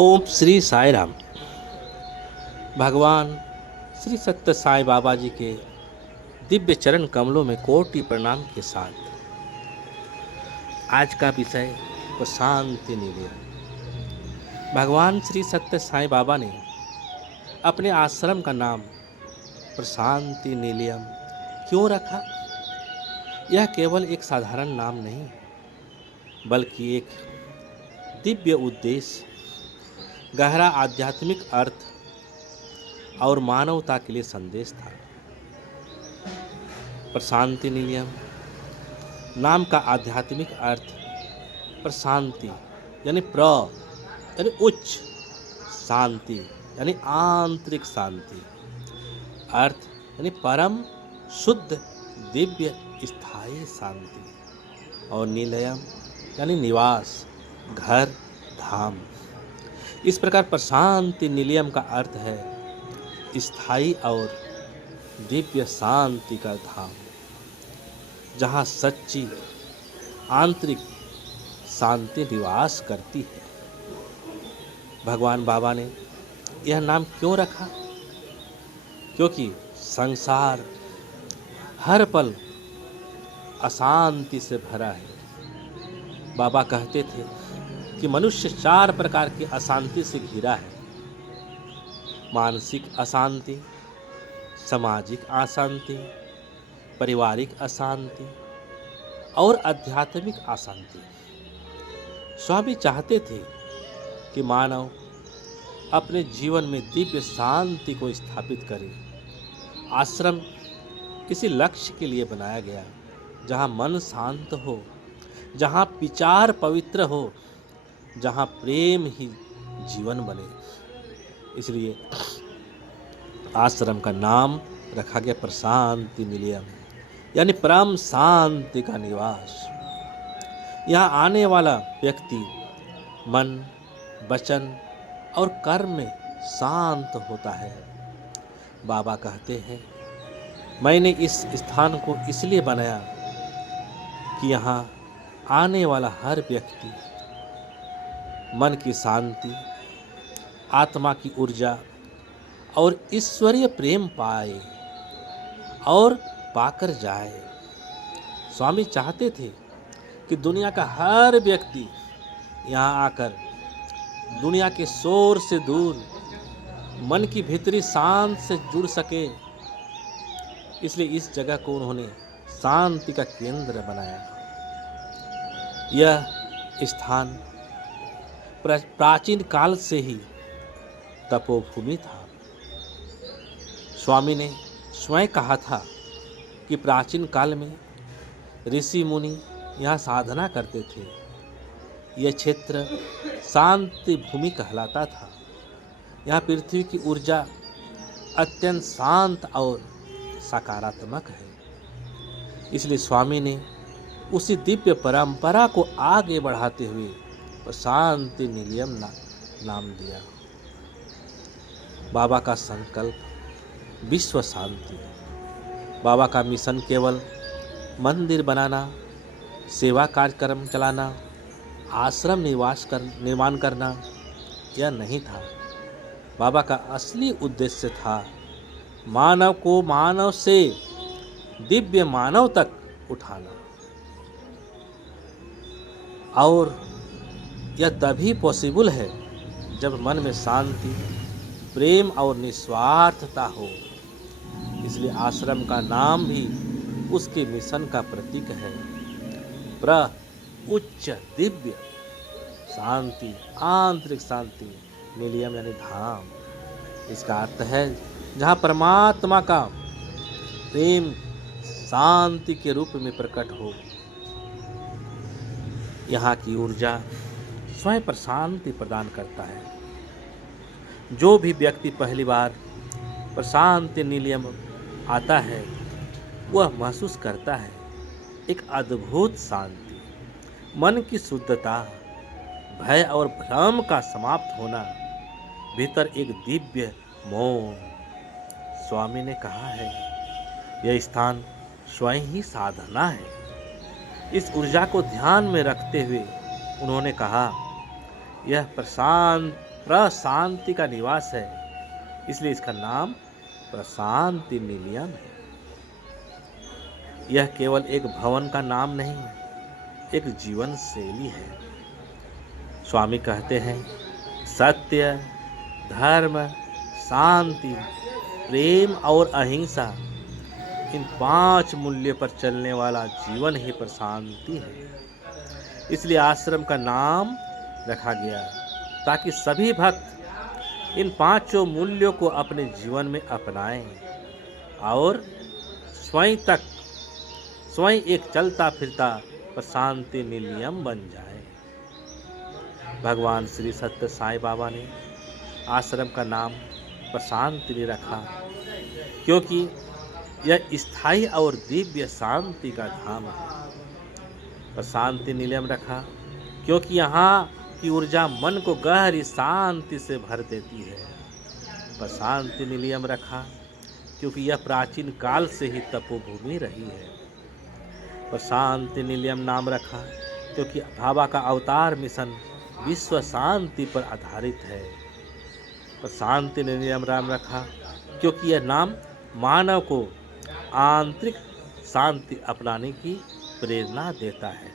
ओम श्री साई राम। भगवान श्री सत्य साई बाबा जी के दिव्य चरण कमलों में कोटि प्रणाम के साथ आज का विषय प्रशांति निलय। भगवान श्री सत्य साई बाबा ने अपने आश्रम का नाम प्रशांति निलयम क्यों रखा? यह केवल एक साधारण नाम नहीं, बल्कि एक दिव्य उद्देश्य, गहरा आध्यात्मिक अर्थ और मानवता के लिए संदेश था। प्रशांति निलयम नाम का आध्यात्मिक अर्थ प्रशांति यानी यानी उच्च, शांति यानी आंतरिक शांति, अर्थ यानी परम शुद्ध दिव्य स्थायी शांति, और निलयम यानी निवास, घर, धाम। इस प्रकार प्रशांति निलयम का अर्थ है स्थायी और दिव्य शांति का धाम, जहाँ सच्ची आंतरिक शांति निवास करती है। भगवान बाबा ने यह नाम क्यों रखा? क्योंकि संसार हर पल अशांति से भरा है। बाबा कहते थे कि मनुष्य 4 प्रकार की अशांति से घिरा है: मानसिक अशांति, सामाजिक अशांति, पारिवारिक अशांति और आध्यात्मिक अशांति। स्वामी चाहते थे कि मानव अपने जीवन में दिव्य शांति को स्थापित करे। आश्रम किसी लक्ष्य के लिए बनाया गया, जहाँ मन शांत हो, जहाँ विचार पवित्र हो, जहाँ प्रेम ही जीवन बने। इसलिए आश्रम का नाम रखा गया प्रशांति निलयम, यानी परम शांति का निवास। यहाँ आने वाला व्यक्ति मन, वचन और कर्म में शांत होता है। बाबा कहते हैं, मैंने इस स्थान को इसलिए बनाया कि यहाँ आने वाला हर व्यक्ति मन की शांति, आत्मा की ऊर्जा और ईश्वरीय प्रेम पाए और पाकर जाए। स्वामी चाहते थे कि दुनिया का हर व्यक्ति यहाँ आकर दुनिया के शोर से दूर मन की भीतरी शांत से जुड़ सके। इसलिए इस जगह को उन्होंने शांति का केंद्र बनाया। यह स्थान प्राचीन काल से ही तपोभूमि था। स्वामी ने स्वयं कहा था कि प्राचीन काल में ऋषि मुनि यहाँ साधना करते थे। यह क्षेत्र शांति भूमि कहलाता था। यहाँ पृथ्वी की ऊर्जा अत्यंत शांत और सकारात्मक है। इसलिए स्वामी ने उसी दिव्य परंपरा को आगे बढ़ाते हुए प्रशांति निलयम नाम दिया। बाबा का संकल्प विश्व शांति। बाबा का मिशन केवल मंदिर बनाना, सेवा कार्यक्रम चलाना, आश्रम निर्माण करना यह नहीं था। बाबा का असली उद्देश्य था मानव को मानव से दिव्य मानव तक उठाना। और यह तभी पॉसिबल है जब मन में शांति, प्रेम और निस्वार्थता हो। इसलिए आश्रम का नाम भी उसके मिशन का प्रतीक है। उच्च दिव्य शांति, आंतरिक शांति, निलयम यानी धाम। इसका अर्थ है जहाँ परमात्मा का प्रेम शांति के रूप में प्रकट हो। यहाँ की ऊर्जा स्वयं पर शांति प्रदान करता है। जो भी व्यक्ति पहली बार प्रशांति निलयम आता है, वह महसूस करता है एक अद्भुत शांति, मन की शुद्धता, भय और भ्रम का समाप्त होना, भीतर एक दिव्य मौन। स्वामी ने कहा है, यह स्थान स्वयं ही साधना है। इस ऊर्जा को ध्यान में रखते हुए उन्होंने कहा, यह प्रशांति का निवास है, इसलिए इसका नाम प्रशांति निलयम है। यह केवल एक भवन का नाम नहीं, एक जीवन शैली है। स्वामी कहते हैं, सत्य, धर्म, शांति, प्रेम और अहिंसा, इन 5 मूल्य पर चलने वाला जीवन ही प्रशांति है। इसलिए आश्रम का नाम रखा गया, ताकि सभी भक्त इन 5 मूल्यों को अपने जीवन में अपनाएं और स्वयं एक चलता फिरता प्रशांति निलयम बन जाए। भगवान श्री सत्य साईं बाबा ने आश्रम का नाम प्रशांति ने रखा, क्योंकि यह स्थायी और दिव्य शांति का धाम है। प्रशांति निलयम रखा क्योंकि यहाँ की ऊर्जा मन को गहरी शांति से भर देती है। प्रशांति निलयम रखा क्योंकि यह प्राचीन काल से ही तपोभूमि रही है। प्रशांति निलयम नाम रखा क्योंकि बाबा का अवतार मिशन विश्व शांति पर आधारित है। प्रशांति निलयम नाम रखा क्योंकि यह नाम मानव को आंतरिक शांति अपनाने की प्रेरणा देता है।